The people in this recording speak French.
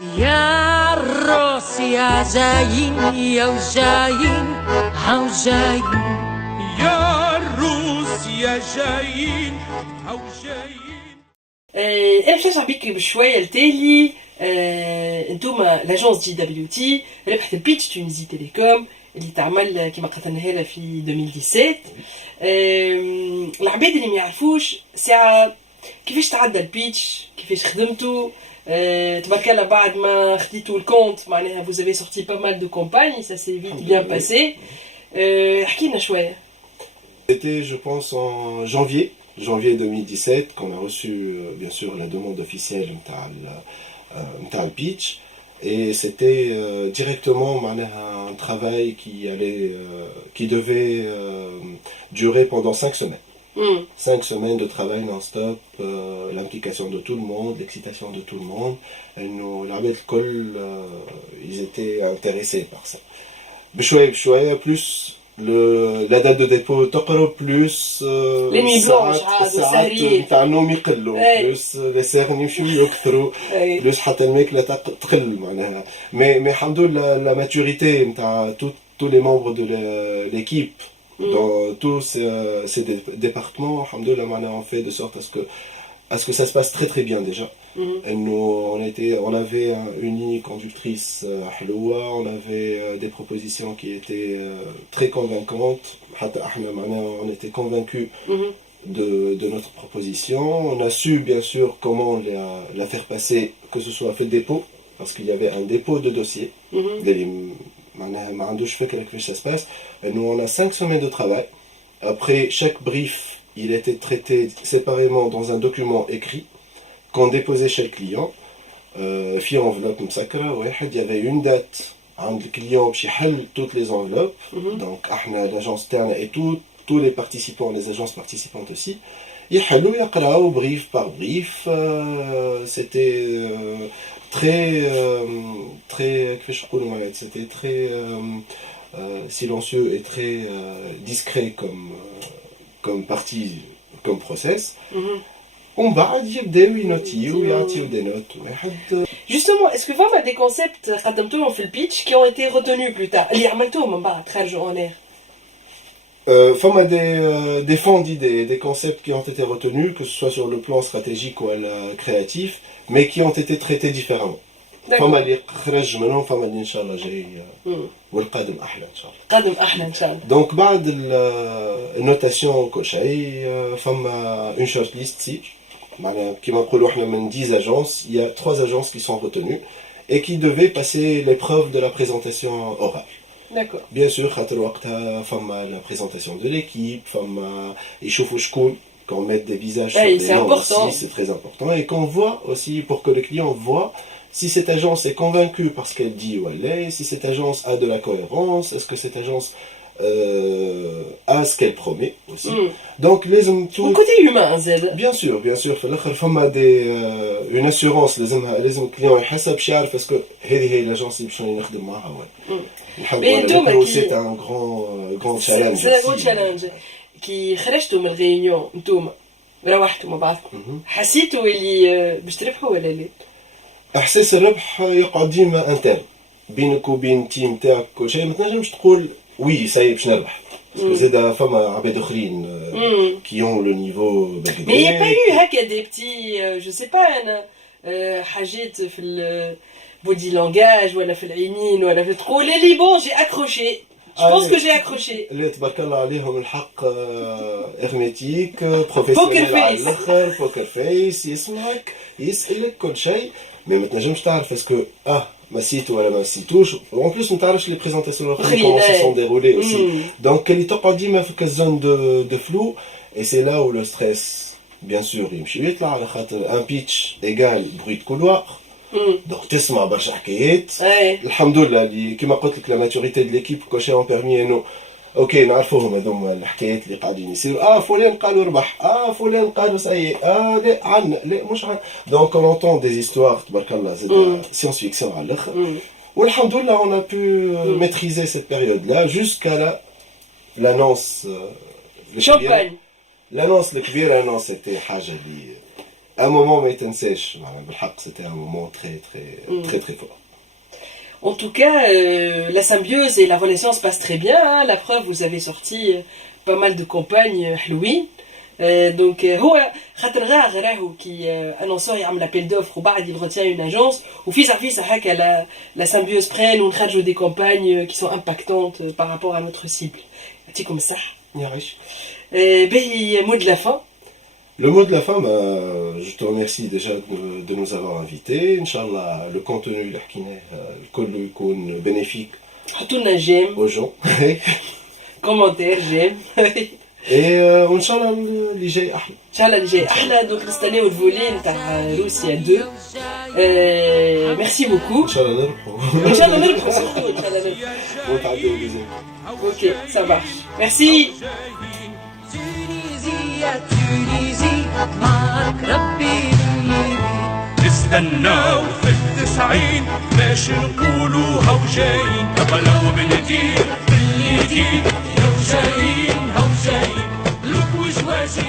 يا الروس يا جايين يا وجايين هاو جايين يا الروس يا جايين هاو جايين. انا باش نشرح بيك بشويه التالي. انتوما لاجونس جي دبليو تي ربحت البيتش تونيزي تيليكوم اللي تعمل كيما قلنا لها في 2017. العباد اللي ما يعرفوش ساعه كيفاش تعدى البيتش، كيفاش خدمته. تبارك الله بعد ما خديتوا الكونت معناها vous avez sorti pas mal de campagnes, ça s'est vite bien passé. احكي لنا شويه. C'était, je pense, en janvier 2017, qu'on a reçu, bien sûr, la demande officielle de pitch. Et c'était directement un travail qui devait durer pendant 5 semaines. 5 semaines de travail non-stop, l'implication de tout le monde, l'excitation de tout le monde. Et nous, l'armée de Col, ils étaient intéressés par ça. Bchouaya, plus la date de dépôt تقرب plus les nuits blanches الساعات نتاع النوم يقلوا plus les ساغن يمشيو يكثروا plus حتى الماكله تقل معناها mais الحمد لله la maturité نتاع tous les membres de l'équipe dans tous ces départements الحمد لله معناها on fait de sorte à ce que ça se passe très très bien déjà. Et nous, on avait une ligne conductrice حلوة, on avait des propositions qui étaient très convaincantes. On était convaincus de notre proposition. On a su bien sûr comment la faire passer, que ce soit fait dépôt, parce qu'il y avait un dépôt de dossier. Ça se passe. Et nous, on a 5 semaines de travail. Après chaque brief, il était traité séparément dans un document écrit qu'on déposait chez le client. في enveloppe مسكرة واحد, il y avait une date عند الكليون باش يحل toutes les enveloppes. Donc احنا l'agence Terne et tous les participants, les agences participantes aussi, يحلوا يقراو brief par brief. C'était très كيفاش نقولوا معناتها c'était très silencieux et très discret comme partie, comme process. On va dire des notes. Justement, est-ce que vraiment des concepts قدمتوهم في البيتش qui ont été retenus plus tard اللي عملتوهم من بعد خرجوا en air؟ Fama des fonds d'idées, des concepts qui ont été retenus, que ce soit sur le plan stratégique ou créatif, mais qui ont été traités différemment. فما اللي خرج منهم, فما اللي ان شاء الله جاي والقادم احلى ان شاء الله. قادم احلى ان شاء الله. دونك بعد النوتاسيون وكل شيء فما اون شورت ليست سي معناها كيما نقولوا احنا من 10 agences, il y a 3 agences qui sont retenues et qui devaient passer l'épreuve de la présentation orale. D'accord. Bien sûr خاطر وقتها فما la présentation de l'équipe, فما يشوفوا شكون, qu'on mette des visages sur des noms aussi, c'est très important, et qu'on voit aussi pour que le client voit si cette agence est convaincue par ce qu'elle dit ou elle est, si cette agence a de la cohérence, est-ce que cette agence a ce qu'elle promet aussi. Donc les tout côté humain, Zed. Bien sûr. في الاخر فما une assurance لازم الكليون يحسها باش يعرف parce que هذه هي l'agence اللي باش نخدم معها. C'est un grand challenge. C'est un grand challenge. كي خرجتوا من الغيونيون انتوما روحتوا مع بعضكم, حسيتوا اللي باش تربحوا ولا لا؟ احساس الربح يقعد ديما انترن بينك وبين التيم تاعك كل شيء, ما تنجمش تقول وي ساي باش نربح باسكو زيد فما عباد اخرين كي اون لو نيفو بالكدا. مي يا با يو هكا دي بتي جو سي با انا حاجات في البودي لانجاج ولا في العينين ولا في تقول لي بون جي اكروشي. Je pense que j'ai accroché. اللي تبارك الله عليهم الحق ارميتيك بروفيسيونيل على الاخر, بوكر فيس, يسمعك يسالك كل شيء, مي ما تنجمش تعرف اسكو ما سيتو ولا ما سيتوش. وان بليس ما تعرفش لي بريزونطاسيون الاخرين كومون سي سون ديرولي اوسي. دونك اللي تقعد ديما في الزون دو فلو, اي سي لا و لو ستريس بيان سور يمشي ويطلع, على خاطر ان بيتش ايغال بروي دو كولوار. Donc تسمع برشا حكايات. الحمد لله اللي كيما قلت لك لا ماتوريتي دو ليكيب كوشي اون بيرمي انه اوكي نعرفوهم هذوما الحكايات اللي قاعدين يصيروا. فلان قالوا ربح, فلان قالوا ساي, لا عنا, لا مش عنا. دونك on entend des histoires تبارك الله زاد سيونس فيكسيون على الاخر. والحمد لله on a pu maîtriser cette période là jusqu'à l'annonce. Champagne. L'annonce الكبيرة, c'était حاجة اللي un moment ما يتنساش بالحق c'était un moment très très très très fort. En tout cas, la symbiose et la relation se passent très bien. Hein. La preuve, vous avez sorti pas mal de campagnes Halloween. Donc, هو خاطر راهو كي annonceur يعمل appel d'offres وبعد il retient une agence وفيزا هكا la symbiose prenne ونخرجوا des campagnes qui sont impactantes par rapport à notre cible. يعطيكم الصحة. يعيش. باهي mot de la fin. Le mot de la fin, je te remercie déjà de nous avoir invités. Inch'Allah, le contenu اللي حكيناه الكل يكون bénéfique حطوا لنا جيم. aux gens. كومنتير جيم. وان شاء الله اللي جاي احلى. ان شاء الله اللي جاي احلى. دونك نستناو الفولي نتاع روسيا 2. ميرسي بوكو. ان شاء الله نربحوا. ان شاء الله نربحوا سورتو ان شاء الله نربحوا. ونتعدوا لي. اوكي ça marche. Merci. تونيزي معك ربي نستناو في ال90 باش نقولوا هاو جايين قبلوا بندير باللي يدير هاو جايين لوك وجواشي